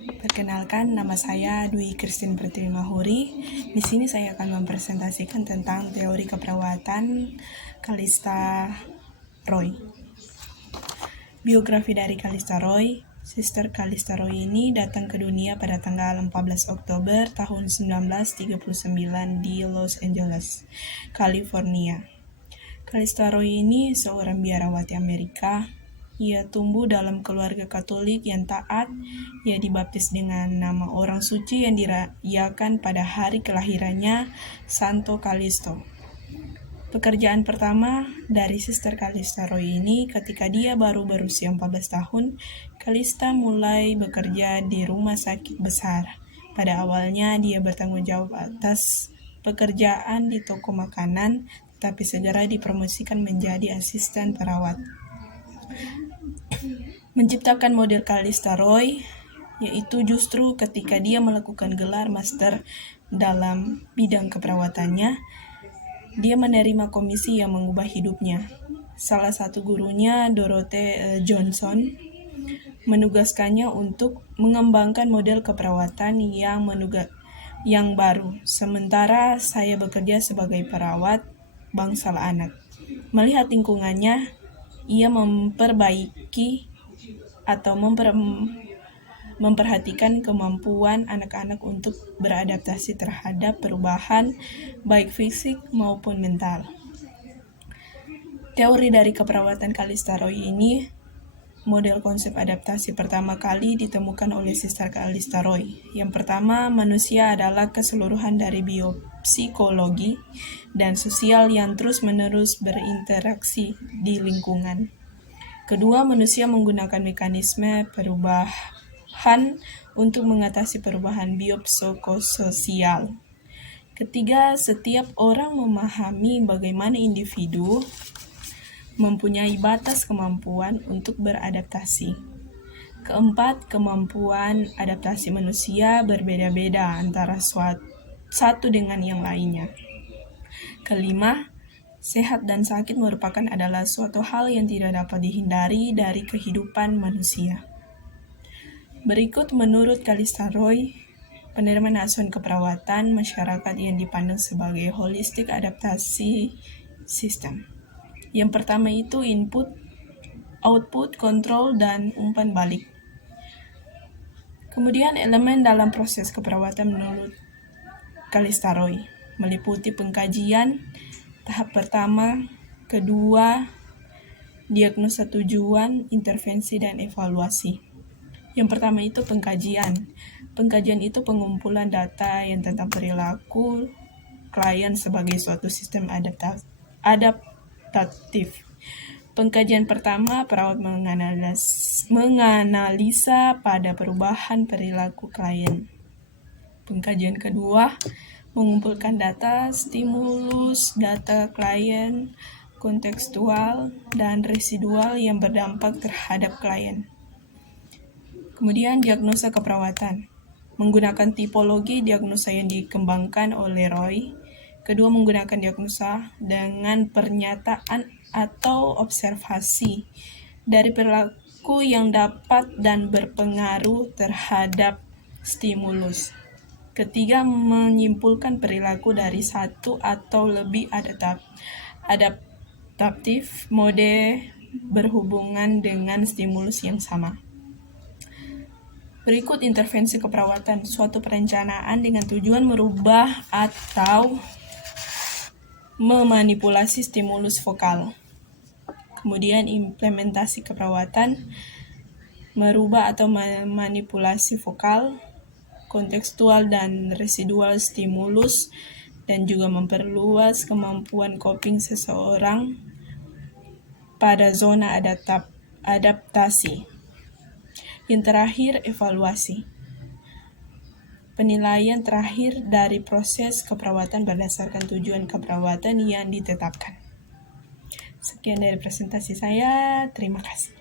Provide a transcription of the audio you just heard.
Perkenalkan, nama saya Dwi Christine Pertiwi Mahuri. Di sini saya akan mempresentasikan tentang teori keperawatan Callista Roy. Biografi dari Callista Roy. Sister Callista Roy ini datang ke dunia pada tanggal 14 Oktober tahun 1939 di Los Angeles, California. Callista Roy ini seorang biarawati Amerika. Ia tumbuh dalam keluarga Katolik yang taat. Ia dibaptis dengan nama orang suci yang dirayakan pada hari kelahirannya, Santo Callisto. Pekerjaan pertama dari Sister Callista Roy ini ketika dia baru berusia 14 tahun, Callista mulai bekerja di rumah sakit besar. Pada awalnya dia bertanggung jawab atas pekerjaan di toko makanan, tetapi segera dipromosikan menjadi asisten perawat. Menciptakan model Callista Roy yaitu justru ketika dia melakukan gelar master dalam bidang keperawatannya, dia menerima komisi yang mengubah hidupnya. Salah satu gurunya, Dorothy Johnson, menugaskannya untuk mengembangkan model keperawatan yang baru. Sementara saya bekerja sebagai perawat bangsal anak. Melihat lingkungannya, ia memperbaiki atau memperhatikan kemampuan anak-anak untuk beradaptasi terhadap perubahan baik fisik maupun mental. Teori dari keperawatan Callista Roy ini, model konsep adaptasi pertama kali ditemukan oleh Sister Callista Roy. Yang pertama, manusia adalah keseluruhan dari biopsikologi dan sosial yang terus-menerus berinteraksi di lingkungan. Kedua, manusia menggunakan mekanisme perubahan untuk mengatasi perubahan biopsikososial. Ketiga, setiap orang memahami bagaimana individu mempunyai batas kemampuan untuk beradaptasi. Keempat, kemampuan adaptasi manusia berbeda-beda antara satu dengan yang lainnya. Kelima, sehat dan sakit adalah suatu hal yang tidak dapat dihindari dari kehidupan manusia. Berikut menurut Callista Roy, penerimaan asuhan keperawatan masyarakat yang dipandang sebagai holistic adaptasi system. Yang pertama itu input, output, kontrol, dan umpan balik. Kemudian elemen dalam proses keperawatan menurut Callista Roy meliputi pengkajian, tahap pertama, kedua, diagnosa tujuan, intervensi, dan evaluasi. Yang pertama itu pengkajian. Pengkajian itu pengumpulan data yang tentang perilaku klien sebagai suatu sistem adaptatif. Pengkajian pertama, perawat menganalisa pada perubahan perilaku klien. Pengkajian kedua, mengumpulkan data, stimulus, data klien, kontekstual, dan residual yang berdampak terhadap klien. Kemudian diagnosa keperawatan. Menggunakan tipologi diagnosa yang dikembangkan oleh Roy. Kedua, menggunakan diagnosa dengan pernyataan atau observasi dari perilaku yang dapat dan berpengaruh terhadap stimulus. Ketiga, menyimpulkan perilaku dari satu atau lebih adaptatif mode berhubungan dengan stimulus yang sama. Berikut intervensi keperawatan, suatu perencanaan dengan tujuan merubah atau memanipulasi stimulus vokal. Kemudian implementasi keperawatan, merubah atau memanipulasi vokal, kontekstual dan residual stimulus, dan juga memperluas kemampuan coping seseorang pada zona adaptasi. Yang terakhir, evaluasi. Penilaian terakhir dari proses keperawatan berdasarkan tujuan keperawatan yang ditetapkan. Sekian dari presentasi saya, terima kasih.